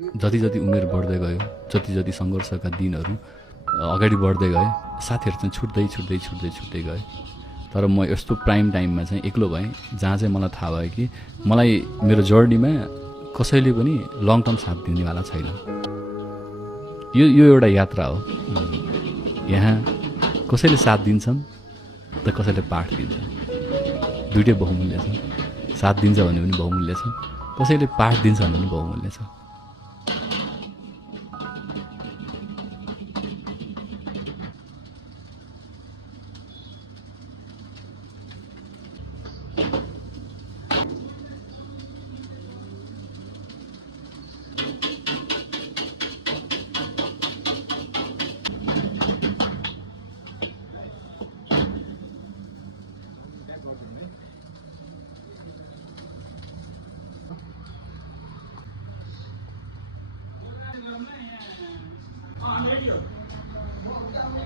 जति जति उमेर बढ्दै गयो, जति जति सङ्घर्षका दिनहरू अगाडि बढ्दै गए, साथीहरू चाहिँ छुट्दै छुट्दै छुट्दै छुट्दै गए। तर म यस्तो प्राइम टाइममा चाहिँ एक्लो भएँ, जहाँ चाहिँ मलाई थाहा भयो कि मलाई मेरो जर्नीमा कसैले पनि लङ टर्म साथ दिनेवाला छैन। यो एउटा यात्रा हो। यहाँ कसैले साथ दिन्छन् त कसैले पाठ दिन्छन्, दुइटै बहुमूल्य छ। साथ दिन्छ भने पनि बहुमूल्य छ, कसैले पाठ दिन्छ भने पनि बहुमूल्य छ।